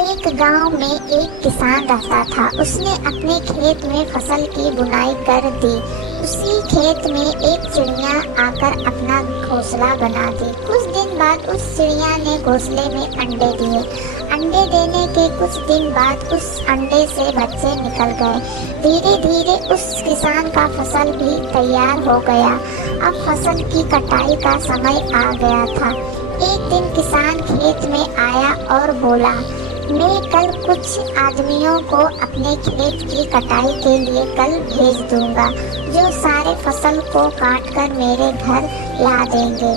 एक गांव में एक किसान रहता था। उसने अपने खेत में फसल की बुनाई कर दी। उसी खेत में एक चिड़िया आकर अपना घोंसला बना दी। कुछ दिन बाद उस चिड़िया ने घोंसले में अंडे दिए। अंडे देने के कुछ दिन बाद उस अंडे से बच्चे निकल गए। धीरे धीरे उस किसान का फसल भी तैयार हो गया। अब फसल की कटाई का समय आ गया था। एक दिन किसान खेत में आया और बोला, मैं कल कुछ आदमियों को अपने खेत की कटाई के लिए कल भेज दूंगा, जो सारे फसल को काट कर मेरे घर ला देंगे।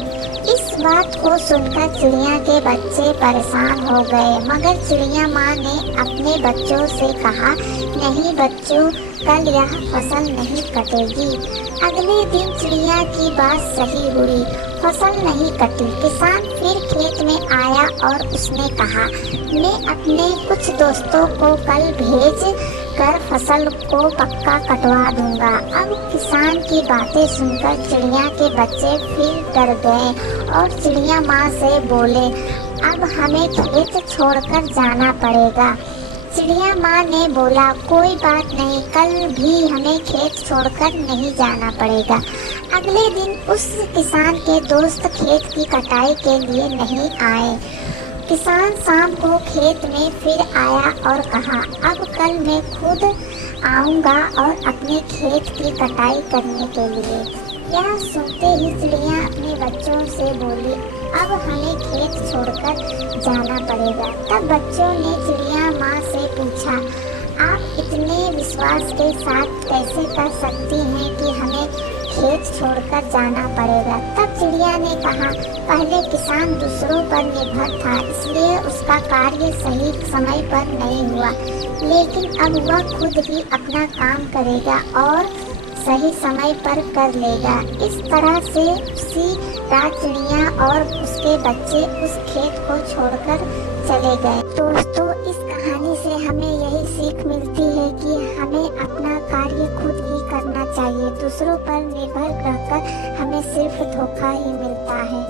इस बात को सुनकर चिड़िया के बच्चे परेशान हो गए, मगर चिड़िया माँ ने अपने बच्चों से कहा, नहीं बच्चों, कल यह फसल नहीं कटेगी। अगले दिन चिड़िया की बात सही हुई, फसल नहीं कटी। किसान फिर खेत में आया और उसने कहा, मैं अपने कुछ दोस्तों को कल भेज कर फसल को पक्का कटवा दूंगा। अब किसान की बातें सुनकर चिड़िया के बच्चे फिर डर गए और चिड़िया माँ से बोले, अब हमें खेत छोड़कर जाना पड़ेगा। चिड़िया माँ ने बोला, कोई बात नहीं, कल भी हमें खेत छोड़कर नहीं जाना पड़ेगा। अगले दिन उस किसान के दोस्त खेत की कटाई के लिए नहीं आए। किसान शाम को खेत में फिर आया और कहा, अब कल मैं खुद आऊँगा और अपने खेत की कटाई करने के लिए। यह सुनते ही चिड़िया अपने बच्चों से बोली, अब हमें खेत छोड़कर जाना पड़ेगा। तब बच्चों ने चिड़िया माँ से पूछा, आप इतने विश्वास के साथ कैसे कर सकती हैं कि हमें खेत छोड़कर जाना पड़ेगा? तब चिड़िया ने कहा, पहले किसान दूसरों पर निर्भर था, इसलिए उसका कार्य सही समय पर नहीं हुआ, लेकिन अब वह खुद ही अपना काम करेगा और सही समय पर कर लेगा। इस तरह से उसी रात चिड़िया और उसके बच्चे उस खेत को छोड़कर चले गए। दोस्तों, इस कहानी से हमें यही सीख मिलती है कि हमें अपना कार्य खुद ही करना चाहिए। दूसरों पर निर्भर रहकर हमें सिर्फ धोखा ही मिलता है।